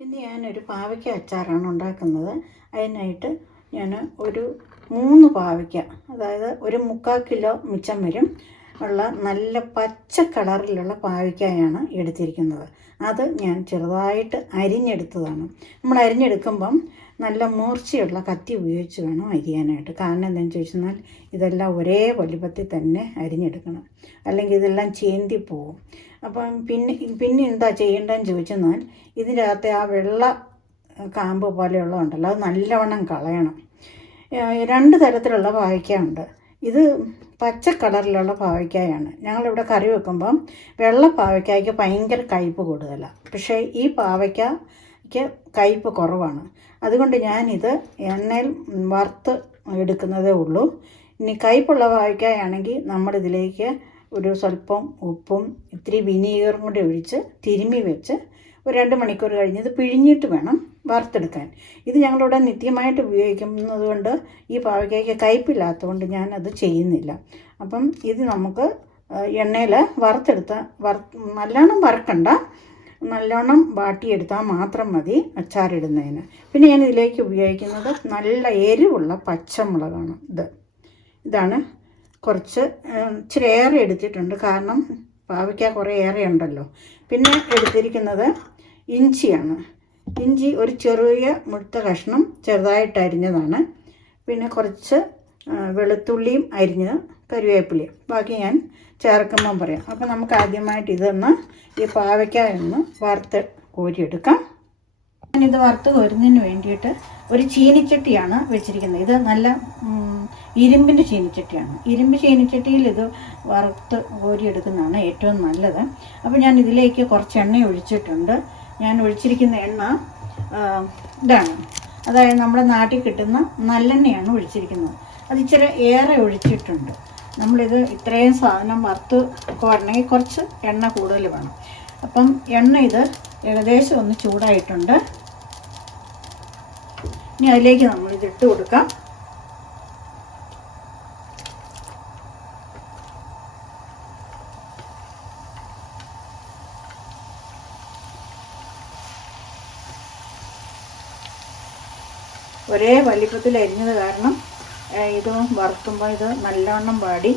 ഇന്ന് ഞാനൊരു പാവയ്ക്ക അച്ചാറാണ് ഉണ്ടാക്കുന്നത്. അതിനായിട്ട് ഞാൻ ഒരു മൂന്ന് പാവയ്ക്ക അതായത് ഒരു മുക്കാൽ കിലോ മിച്ചം വരും. ഉള്ള നല്ല പച്ച കളറിലുള്ള പാവയ്ക്കായാണ് എടുത്തിരിക്കുന്നത്. അത് ഞാൻ ചെറുതായിട്ട് അരിഞ്ഞെടുത്തതാണ്. നമ്മൾ അരിഞ്ഞെടുക്കുമ്പം നല്ല മൂർച്ചയുള്ള കത്തി ഉപയോഗിച്ച് വേണം അരിയാനായിട്ട്. കാരണം എന്താണെന്ന് ചോദിച്ചെന്നാൽ ഇതെല്ലാം ഒരേ വലുപ്പത്തിൽ തന്നെ അരിഞ്ഞെടുക്കണം. അല്ലെങ്കിൽ ഇതെല്ലാം ചേന്തി പോകും അപ്പം പിന്നെ പിന്നെ എന്താ ചെയ്യേണ്ടതെന്ന് ചോദിച്ചെന്നാൽ ഇതിന്റെ അകത്തെ ആ വെള്ള കാമ്പ് പോലെയുള്ളതുണ്ടല്ലോ അത് നല്ലവണ്ണം കളയണം. രണ്ട് തരത്തിലുള്ള പാവയ്ക്ക ഉണ്ട്. ഇത് പച്ച കളറിലുള്ള പാവയ്ക്കായാണ്. ഞങ്ങളിവിടെ കറി വെക്കുമ്പം വെള്ള പാവയ്ക്കായ്ക്ക് ഭയങ്കര കയ്പ്പ് കൂടുതലാണ് പക്ഷേ ഈ പാവയ്ക്കയ്ക്ക് കയ്പ്പ് കുറവാണ്. അതുകൊണ്ട് ഞാനിത് എണ്ണയിൽ വറുത്ത് എടുക്കുന്നതേ ഉള്ളൂ. ഇനി കയ്പുള്ള പാവയ്ക്കായാണെങ്കിൽ നമ്മളിതിലേക്ക് ഒരു സ്വല്പം ഉപ്പും ഇത്തിരി വിനീഗറും കൂടി ഒഴിച്ച് തിരുമ്മി വെച്ച് ഒരു രണ്ട് മണിക്കൂർ കഴിഞ്ഞ് ഇത് പിഴിഞ്ഞിട്ട് വേണം വറുത്തെടുക്കാൻ. ഇത് ഞങ്ങളിവിടെ നിത്യമായിട്ട് ഉപയോഗിക്കുന്നത് കൊണ്ട് ഈ പാവയ്ക്കയ്ക്ക് കയ്പില്ലാത്തതുകൊണ്ട് ഞാനത് ചെയ്യുന്നില്ല. അപ്പം ഇത് നമുക്ക് എണ്ണയിൽ വറുത്തെടുത്ത വറ നല്ലോണം വറക്കണ്ട. നല്ലോണം വാട്ടിയെടുത്താൽ മാത്രം മതി അച്ചാറിടുന്നതിന്. പിന്നെ ഞാൻ ഇതിലേക്ക് ഉപയോഗിക്കുന്നത് നല്ല എരിവുള്ള പച്ചമുളകാണ് ഇത്. ഇതാണ് കുറച്ച് ഇച്ചിരി ഏറെ എടുത്തിട്ടുണ്ട്. കാരണം പാവയ്ക്ക കുറേ ഏറെ ഉണ്ടല്ലോ പിന്നെ എടുത്തിരിക്കുന്നത് ഇഞ്ചിയാണ്. ഇഞ്ചി ഒരു ചെറിയ മുഴുത്ത കഷ്ണം ചെറുതായിട്ട് അരിഞ്ഞതാണ്. പിന്നെ കുറച്ച് വെളുത്തുള്ളിയും അരിഞ്ഞ് കരുവേപ്പിലയും ബാക്കി ഞാൻ ചേർക്കുമ്പം പറയാം. അപ്പോൾ നമുക്ക് ആദ്യമായിട്ട് ഇതൊന്ന് ഈ പാവയ്ക്കായൊന്ന് വറുത്ത് കോരിയെടുക്കാം. ഞാനിത് വറുത്ത് കോരുന്നതിന് വേണ്ടിയിട്ട് ഒരു ചീനിച്ചട്ടിയാണ് വെച്ചിരിക്കുന്നത്. ഇത് നല്ല ഇരുമ്പിന്റെ ചീനിച്ചട്ടിയാണ്. ഇരുമ്പ് ചീനിച്ചട്ടിയിൽ ഇത് വറുത്ത് കോരിയെടുക്കുന്നതാണ് ഏറ്റവും നല്ലത്. അപ്പോൾ ഞാൻ ഇതിലേക്ക് കുറച്ച് എണ്ണ ഒഴിച്ചിട്ടുണ്ട്. ഞാൻ ഒഴിച്ചിരിക്കുന്ന എണ്ണ ഇതാണ്. അതായത് നമ്മുടെ നാട്ടിൽ കിട്ടുന്ന നല്ലെണ്ണയാണ് ഒഴിച്ചിരിക്കുന്നത്. അത് ഇച്ചിരി ഏറെ ഒഴിച്ചിട്ടുണ്ട്. നമ്മളിത് ഇത്രയും സാധനം വറുത്ത് വരണമെങ്കിൽ കുറച്ച് എണ്ണ കൂടുതൽ വേണം. അപ്പം എണ്ണ ഇത് ഏകദേശം ഒന്ന് ചൂടായിട്ടുണ്ട്. ഇനി അതിലേക്ക് നമ്മൾ ഇത് ഇട്ട് കൊടുക്കാം. ഒരേ വലിപ്പത്തിൽ അരിഞ്ഞത് കാരണം ഇത് വറുത്തുമ്പോൾ ഇത് നല്ലവണ്ണം പാടി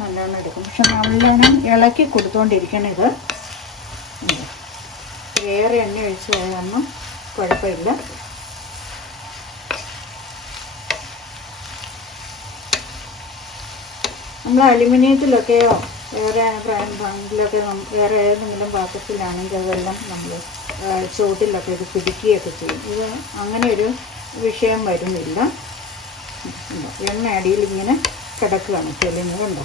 നല്ലവണ്ണം എടുക്കും. പക്ഷെ നല്ലവണ്ണം ഇളക്കി കൊടുത്തുകൊണ്ടിരിക്കണം ഇത്. ഏറെ എണ്ണ ഒഴിച്ച് കാരണം കുഴപ്പമില്ല. നമ്മൾ അലുമിനിയത്തിലൊക്കെയോ വേറെ ബാങ്കിലൊക്കെ വേറെ ഏതെങ്കിലും പാത്രത്തിലാണെങ്കിൽ അതെല്ലാം നമ്മൾ ചുവട്ടിലൊക്കെ ഇത് പിടിക്കുകയൊക്കെ ചെയ്യും. ഇത് അങ്ങനെ ഒരു വിഷയം വരുന്നില്ല. എണ്ണ അടിയിൽ ഇങ്ങനെ കിടക്കുകയാണ്. തെളിഞ്ഞതുണ്ടോ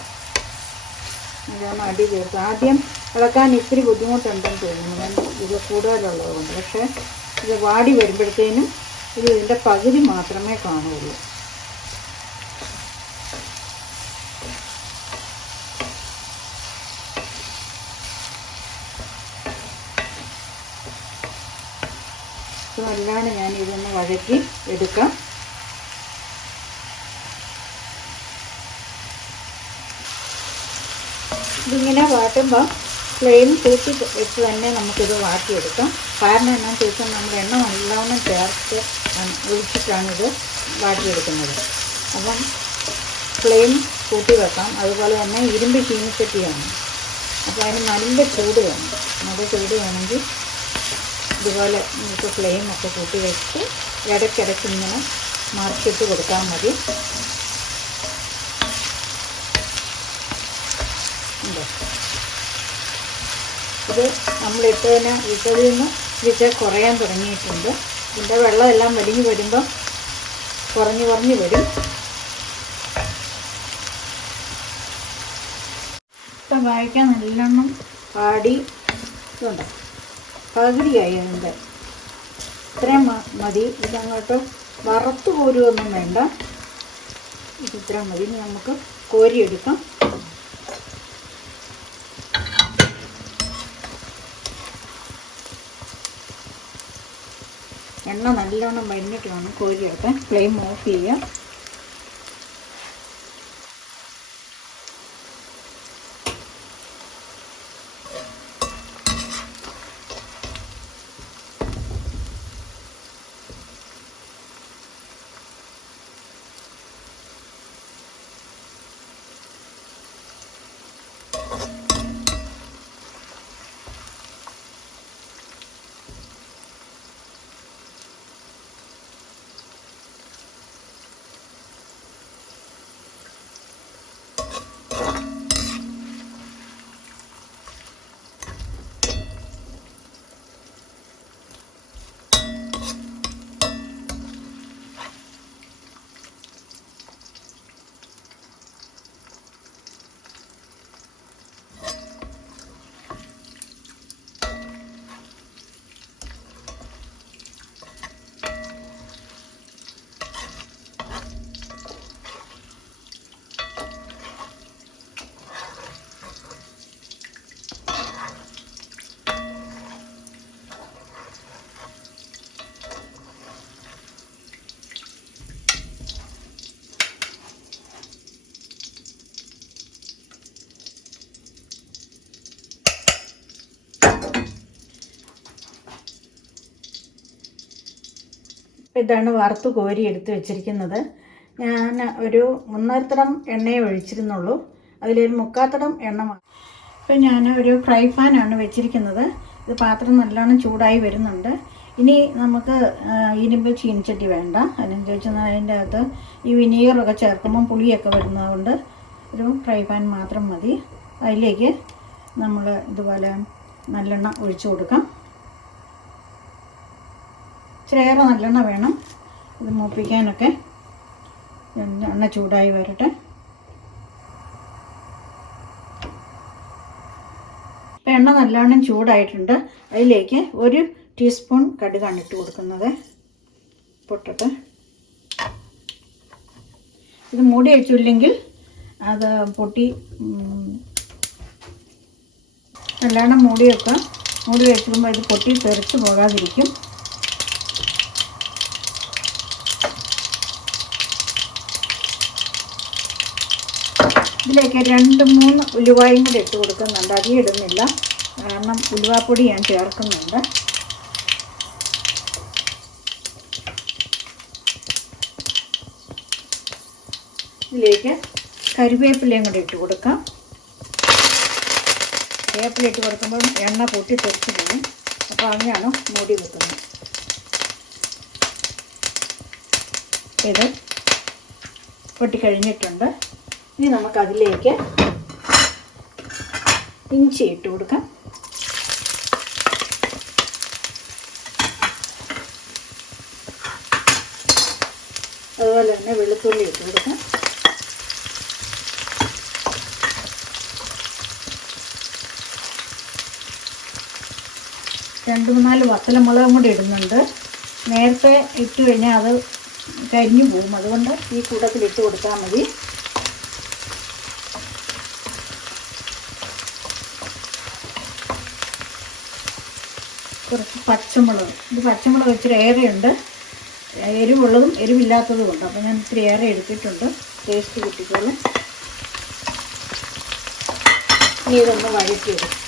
ഇതാണ് അടി ചേർത്ത് ആദ്യം ഇളക്കാൻ ഇത്തിരി ബുദ്ധിമുട്ടുണ്ടെന്ന് തോന്നുന്നു. ഇത് കൂടുതലുള്ളത് കൊണ്ട് പക്ഷേ ഇത് വാടി വരുമ്പോഴത്തേനും ഇത് ഇതിന്റെ പകുതി മാത്രമേ കാണുകയുള്ളൂ. നല്ലോണം ഞാൻ ഇതൊന്ന് വഴറ്റി എടുക്കാം. ഇതിങ്ങനെ വാട്ടുമ്പോൾ ഫ്ലെയിം കൂട്ടി വെച്ച് തന്നെ നമുക്കിത് വാട്ടിയെടുക്കാം. കാരണം എന്നാന്ന് ചോദിച്ചാൽ നമ്മൾ എണ്ണ നല്ലവണ്ണം ചേർത്ത് ആണ് ഒഴിച്ചിട്ടാണ് ഇത് വാട്ടിയെടുക്കുന്നത്. അപ്പം ഫ്ലെയിം കൂട്ടി വെക്കാം. അതുപോലെ തന്നെ ഇരുമ്പ് ചീനിച്ചട്ടിയാണ്. അപ്പോൾ അതിന് നല്ല ചൂട് വേണം. നല്ല ചൂട് വേണമെങ്കിൽ ഇതുപോലെ നമുക്ക് ഫ്ലെയിം ഒക്കെ കൂട്ടി വെച്ച് ഇടയ്ക്കിടയ്ക്ക് ഇങ്ങനെ മറിച്ചിട്ട് കൊടുത്താൽ മതി. ഇത്. തന്നെ ഇട്ടതിൽ നിന്ന് ഇച്ചിരി കുറയാൻ തുടങ്ങിയിട്ടുണ്ട്. ഇതിന്റെ വെള്ളമെല്ലാം വലിഞ്ഞു വരുമ്പം കുറഞ്ഞ് കുറഞ്ഞ് വരും. ഇപ്പം വായിക്കാൻ നല്ലെണ്ണം പാടി. ഇതുണ്ട്? പകുതിയായി അതിന്റെ ഇത്രയും മതി. ഇതങ്ങോട്ട് വറുത്ത് കോരുമൊന്നും വേണ്ട. ഇത് ഇത്രയും മതി. നമുക്ക് കോരിയെടുക്കാം. എണ്ണ നല്ലോണം മരിഞ്ഞിട്ട് വേണം കോരിയെടുക്കാൻ. ഫ്ലെയിം ഓഫ് ചെയ്യുക. ഇതാണ് വറുത്ത് കോരി എടുത്ത് വെച്ചിരിക്കുന്നത്. ഞാൻ ഒരു ഒന്നരത്തടം എണ്ണയെ ഒഴിച്ചിരുന്നുള്ളൂ. അതിലൊരു മുക്കാത്തടം എണ്ണ ഇപ്പം ഞാൻ ഒരു ഫ്രൈ പാനാണ് വെച്ചിരിക്കുന്നത്. ഇത് പാത്രം നല്ലോണം ചൂടായി വരുന്നുണ്ട്. ഇനി നമുക്ക് ഇനിമ്പ് ചീനിച്ചട്ടി വേണ്ട. അതിനെന്ന് ചോദിച്ചാൽ അതിന്റെ അകത്ത് ഈ വിനീഗറൊക്കെ ചേർക്കുമ്പം പുളിയൊക്കെ വരുന്നതുകൊണ്ട് ഒരു ഫ്രൈ പാൻ മാത്രം മതി. അതിലേക്ക് നമ്മൾ ഇതുപോലെ നല്ലെണ്ണ ഒഴിച്ചു കൊടുക്കാം. ഇച്ചിരിയേറെ നല്ലെണ്ണ വേണം. ഇത് മൂപ്പിക്കാനൊക്കെ. എണ്ണ ചൂടായി വരട്ടെ. ഇപ്പം എണ്ണ നല്ലവണ്ണം ചൂടായിട്ടുണ്ട്. അതിലേക്ക് ഒരു ടീസ്പൂൺ കടുകാണ് ഇട്ട് കൊടുക്കുന്നത്. പൊട്ടിട്ട്. ഇത് മൂടി വെച്ചില്ലെങ്കിൽ അത് പൊട്ടി നല്ലവണ്ണം മൂടി വെക്കാം മൂടി വെച്ചിടുമ്പോൾ ഇത് പൊട്ടി തെറിച്ച് പോകാതിരിക്കും. ഇതിലേക്ക് രണ്ട് മൂന്ന് ഉലുവായും കൂടി ഇട്ട് കൊടുക്കുന്നുണ്ട്. അരി ഇടുന്നില്ല. കാരണം ഉലുവാപ്പൊടി ഞാൻ ചേർക്കുന്നുണ്ട്. ഇതിലേക്ക് കരുവേപ്പിലയും കൂടി ഇട്ട് കൊടുക്കാം. വേപ്പില ഇട്ട് കൊടുക്കുമ്പോൾ എണ്ണ പൊട്ടി തെറിച്ച് പോകും അപ്പോൾ അങ്ങനെയാണ് മൂടി വെക്കുന്നത്. ഇത് പൊട്ടിക്കഴിഞ്ഞിട്ടുണ്ട്. ഇനി നമുക്ക് അതിലേക്ക് ഇഞ്ചി ഇട്ട് കൊടുക്കാം. അതുപോലെ തന്നെ വെളുത്തുള്ളി ഇട്ട് കൊടുക്കാം. രണ്ട് മൂന്നാൽ വത്തലമുളകും കൂടി ഇടുന്നുണ്ട്. നേരത്തെ ഇട്ട് കഴിഞ്ഞാൽ അത് കരിഞ്ഞു പോകും. അതുകൊണ്ട് ഈ കൂട്ടത്തിൽ ഇട്ട് കൊടുത്താൽ മതി. കുറച്ച് പച്ചമുളക്. ഇത് പച്ചമുളക് ഇച്ചിരി ഏറെയുണ്ട്. എരിവുള്ളതും എരിവില്ലാത്തതും ഉണ്ട്. അപ്പോൾ ഞാൻ ഇത്തിരി ഏറെ എടുത്തിട്ടുണ്ട്. ടേസ്റ്റ് കിട്ടിക്കോളെ. ഇനി ഇതൊന്ന് വഴറ്റിയെടുക്കും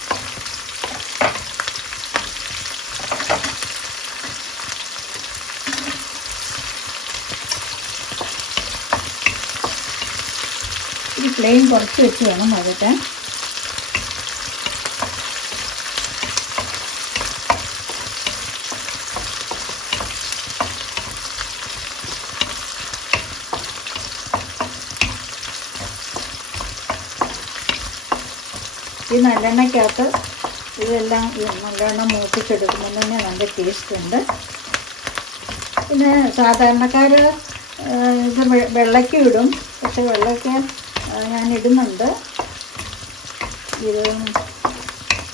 ഇത് പ്ലെയിൻ കുറച്ച് വെച്ച് വേണം വഴറ്റാൻ. ഈ നല്ലെണ്ണയ്ക്കകത്ത് ഇതെല്ലാം നല്ലെണ്ണം മൂപ്പിച്ചെടുക്കുമ്പോൾ തന്നെ നല്ല ടേസ്റ്റ് ഉണ്ട്. പിന്നെ സാധാരണക്കാർ ഇത് വെള്ളയ്ക്ക് ഇടും. പക്ഷെ വെള്ളയ്ക്ക് ഞാൻ ഇടുന്നുണ്ട്. ഇത്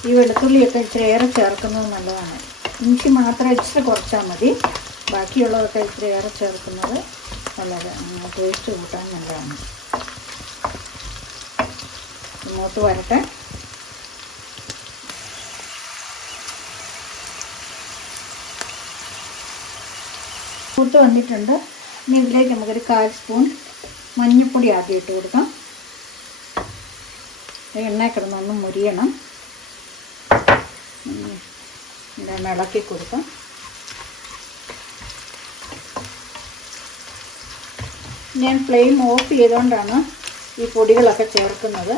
ഈ വെളുത്തുള്ളിയൊക്കെ ഇച്ചിരി ഏറെ ചേർക്കുന്നത് നല്ലതാണ്. ഇഞ്ചി മാത്രം ഇച്ചിരി കുറച്ചാൽ മതി. ബാക്കിയുള്ളതൊക്കെ ഇച്ചിരി ഏറെ ചേർക്കുന്നത് വളരെ ടേസ്റ്റ് കൂട്ടാൻ നല്ലതാണ്. ഇങ്ങോട്ട് വരട്ടെ. കൂട്ട് വന്നിട്ടുണ്ട്. ഇനി ഇതിലേക്ക് നമുക്കൊരു കാൽ സ്പൂൺ മഞ്ഞൾപ്പൊടി ആദ്യം ഇട്ട് കൊടുക്കാം. എണ്ണ കിടന്നൊന്ന് മുരിയണം. ഇളക്കി കൊടുക്കാം. ഞാൻ ഫ്ലെയിം ഓഫ് ചെയ്തുകൊണ്ടാണ് ഈ പൊടികളൊക്കെ ചേർക്കുന്നത്.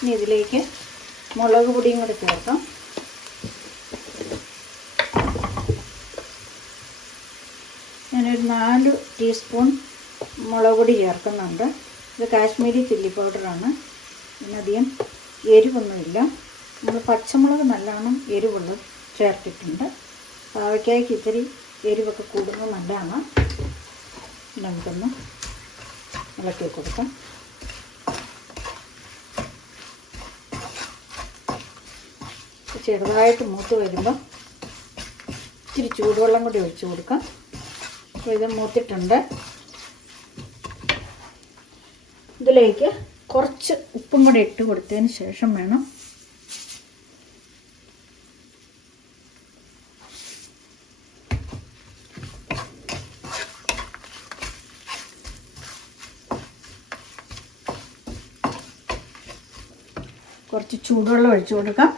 ഇനി ഇതിലേക്ക് മുളക് പൊടിയും കൂടെ ചേർക്കാം ഞാനൊരു നാല് ടീസ്പൂൺ മുളക് പൊടി ചേർക്കുന്നുണ്ട്. ഇത് കാശ്മീരി ചില്ലി പൗഡറാണ്. ഇതിനധികം എരിവൊന്നുമില്ല. നമ്മൾ പച്ചമുളക് നല്ലോണം എരിവുള്ളത് ചേർത്തിട്ടുണ്ട്. പാവയ്ക്കായ്ക്ക് ഇത്തിരി എരിവൊക്കെ കൂടുന്നത് നല്ലതാണ്. നമുക്കൊന്ന് ഇളക്കി കൊടുക്കാം. ചെറുതായിട്ട് മൂത്ത് വരുമ്പോൾ ഇച്ചിരി ചൂടുവെള്ളം കൂടി ഒഴിച്ചു കൊടുക്കാം. അപ്പോൾ ഇത് മൂത്തിട്ടുണ്ട്. ഇതിലേക്ക് കുറച്ച് ഉപ്പും കൂടി ഇട്ട് കൊടുത്തതിന് ശേഷം വേണം കുറച്ച് ചൂടുവെള്ളം ഒഴിച്ചു കൊടുക്കാം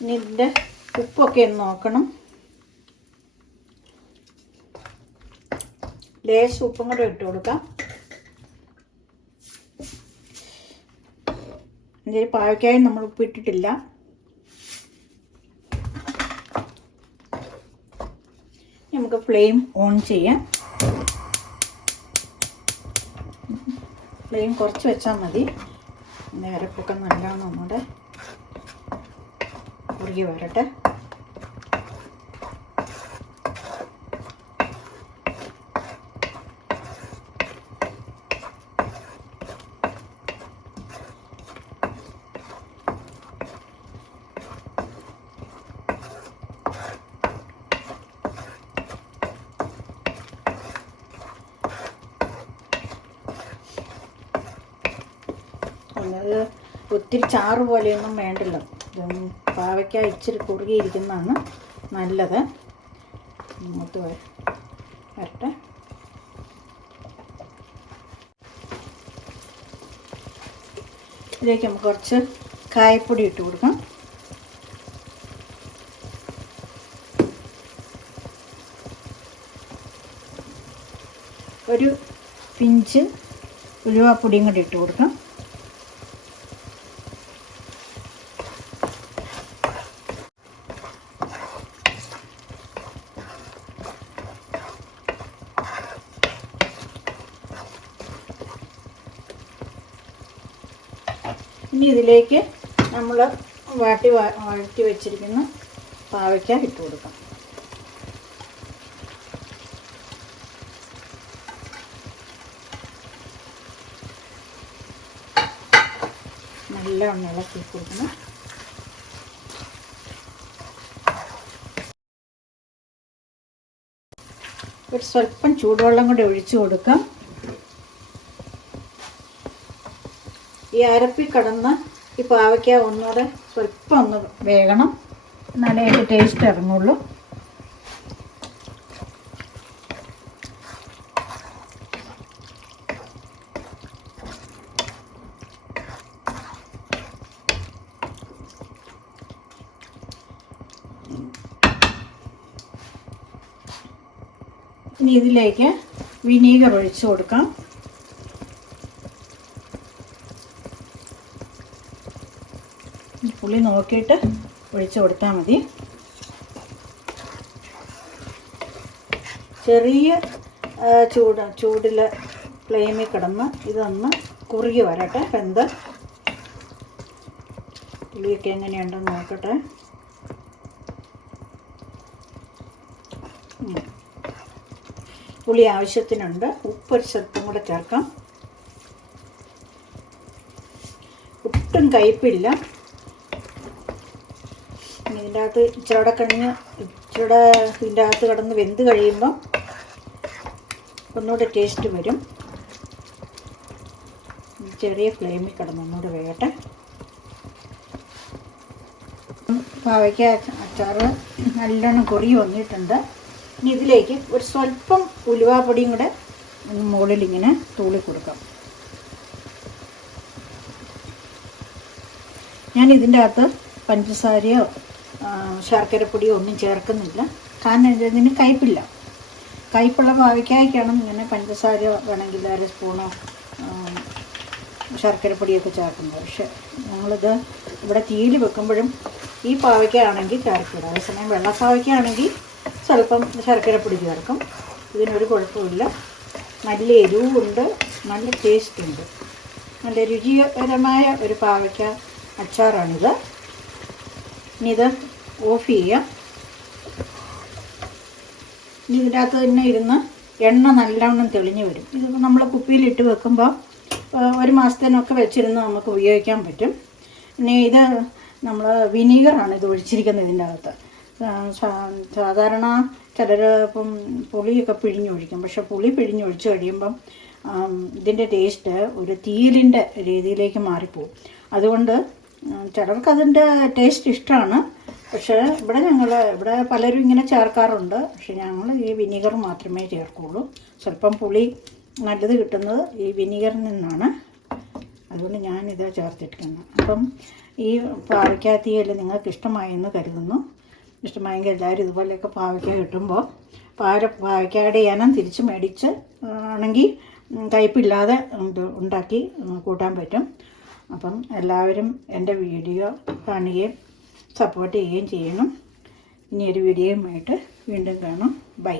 ഇനി ഇതിന്റെ ഉപ്പൊക്കെ ഒന്ന് നോക്കണം. ലേശം ഉപ്പും കൂടെ ഇട്ട് കൊടുക്കാം. ഇതിൽ പാവയ്ക്കായി നമ്മൾ ഉപ്പിട്ടിട്ടില്ല നമുക്ക് ഫ്ലെയിം ഓൺ ചെയ്യാം. ഫ്ലെയിം കുറച്ച് വെച്ചാൽ മതി. നേരപ്പൊക്കെ നല്ലതാണ് നമ്മുടെ കുറുകി വരട്ടെ. ഒത്തിരി ചാറ് പോലെയൊന്നും വേണ്ടല്ലോ. പാവയ്ക്ക ഇച്ചിരി കുറുകിയിരിക്കുന്നതാണ് നല്ലത്. വര വരട്ടെ. ഇതിലേക്ക് നമുക്ക് കുറച്ച് കായപ്പൊടി ഇട്ട് കൊടുക്കാം. ഒരു പിഞ്ച് ഉലുവാപ്പൊടിയും കൂടി ഇട്ട് കൊടുക്കാം ഇനി ഇതിലേക്ക് നമ്മൾ വാട്ടി വഴറ്റി വെച്ചിരിക്കുന്ന പാവയ്ക്ക ഇട്ട് കൊടുക്കാം. നല്ല എണ്ണ ഇളക്കി കൊടുക്കണം. ഒരു സ്വല്പം ചൂടുവെള്ളം കൂടെ ഒഴിച്ചു കൊടുക്കാം. ഈ അരപ്പി കടന്ന് ഈ പാവയ്ക്ക ഒന്നുകൂടെ സ്വല്പം ഒന്ന് വേകണം. എന്നാലേ ടേസ്റ്റ് ഇറങ്ങുള്ളൂ. ഇനി ഇതിലേക്ക് വിനീഗർ ഒഴിച്ചു കൊടുക്കാം. പുളി നോക്കിയിട്ട് ഒഴിച്ചു കൊടുത്താൽ മതി. ചെറിയ ചൂട് ചൂടിൽ ഫ്ലെയിമിൽ കിടന്ന് ഇതൊന്ന് കുറുകി വരട്ടെ. വെന്ത്. പുളിയൊക്കെ എങ്ങനെയുണ്ടെന്ന് നോക്കട്ടെ. പുളി ആവശ്യത്തിനുണ്ട്. ഉപ്പ് ഒരു സ്വല്പം കൂടെ ചേർക്കാം. ഒട്ടും കയ്പില്ല ഇതിന്റെ അകത്ത് ഇച്ചിരൂടെ കഴിഞ്ഞ് ഇച്ചിരൂടെ ഇതിന്റെ അകത്ത് കിടന്ന് വെന്ത് കഴിയുമ്പം ഒന്നുകൂടെ ടേസ്റ്റ് വരും. ചെറിയ ഫ്ലെയിമിൽ കിടന്ന് ഒന്നുകൂടെ വേകട്ടെ. പാവയ്ക്ക അച്ചാറ് നല്ലോണം കുറി വന്നിട്ടുണ്ട്. ഇനി ഇതിലേക്ക് ഒരു സ്വല്പം ഉലുവാപ്പൊടിയും കൂടെ മുകളിൽ ഇങ്ങനെ തൂളി കൊടുക്കാം. ഞാൻ ഇതിന്റെ അകത്ത് പഞ്ചസാരയോ ശർക്കരപ്പൊടിയോ ഒന്നും ചേർക്കുന്നില്ല. കാരണം ഇതിന് കയ്പില്ല. കയ്പുള്ള ഭാവിക്കായിക്കാണ് ഇങ്ങനെ പഞ്ചസാര വേണമെങ്കിൽ അര സ്പൂണോ ശർക്കരപ്പൊടിയൊക്കെ ചേർക്കുന്നത്. പക്ഷെ ഞങ്ങളിത് ഇവിടെ തീയിൽ വെക്കുമ്പോഴും ഈ പാവയ്ക്കാണെങ്കിൽ ചേർക്കില്ല. അതേസമയം വെള്ള പാവയ്ക്ക ആണെങ്കിൽ സ്വല്പം ശർക്കരപ്പൊടി ചേർക്കും. ഇതിനൊരു കുഴപ്പമില്ല. നല്ല എരിവുണ്ട്. നല്ല ടേസ്റ്റ് ഉണ്ട് നല്ല രുചികരമായ ഒരു പാവയ്ക്ക അച്ചാറാണിത്. ഇനി ഇത് ഓഫ് ചെയ്യാം. ഇനി ഇതിന്റെ അകത്ത് തന്നെ ഇരുന്ന് എണ്ണ നല്ലവണ്ണം തെളിഞ്ഞു വരും. ഇത് നമ്മൾ കുപ്പിയിലിട്ട് വെക്കുമ്പോൾ ഒരു മാസത്തേനൊക്കെ വെച്ചിരുന്ന് നമുക്ക് ഉപയോഗിക്കാൻ പറ്റും. പിന്നെ ഇത് നമ്മൾ വിനീഗറാണ് ഇത് ഒഴിച്ചിരിക്കുന്നത് ഇതിന്റെ അകത്ത് സാധാരണ ചിലർ ഇപ്പം പുളിയൊക്കെ പിഴിഞ്ഞൊഴിക്കും പക്ഷെ പുളി പിഴിഞ്ഞൊഴിച്ച് കഴിയുമ്പം ഇതിന്റെ ടേസ്റ്റ് ഒരു തീയലിന്റെ രീതിയിലേക്ക് മാറിപ്പോവും. അതുകൊണ്ട് ചിലർക്കതിന്റെ ടേസ്റ്റ് ഇഷ്ടമാണ് പക്ഷേ ഇവിടെ ഞങ്ങൾ ഇവിടെ പലരും ഇങ്ങനെ ചേർക്കാറുണ്ട്. പക്ഷെ ഞങ്ങൾ ഈ വിനീഗർ മാത്രമേ ചേർക്കുള്ളൂ. സ്വല്പം പുളി നല്ലത് കിട്ടുന്നത് ഈ വിനീഗറിൽ നിന്നാണ്. അതുകൊണ്ട് ഞാനിത് ചേർത്തിരിക്കുന്നത് അപ്പം ഈ പാവയ്ക്കാത്തീയൽ നിങ്ങൾക്ക് ഇഷ്ടമായെന്ന് കരുതുന്നു. ഇഷ്ടമായെങ്കിൽ എല്ലാവരും ഇതുപോലെയൊക്കെ പാവയ്ക്ക കിട്ടുമ്പോൾ പാല പാവയ്ക്കയുടെ ഇനം തിരിച്ച് മേടിച്ച് ആണെങ്കിൽ കയ്പില്ലാതെ ഉണ്ടാക്കി കൂട്ടാൻ പറ്റും. അപ്പം എല്ലാവരും എന്റെ വീഡിയോ കാണുകയും സപ്പോർട്ട് ചെയ്യുകയും ചെയ്യണം. ഇനി ഒരു വീഡിയോയുമായിട്ട് വീണ്ടും കാണാം. ബൈ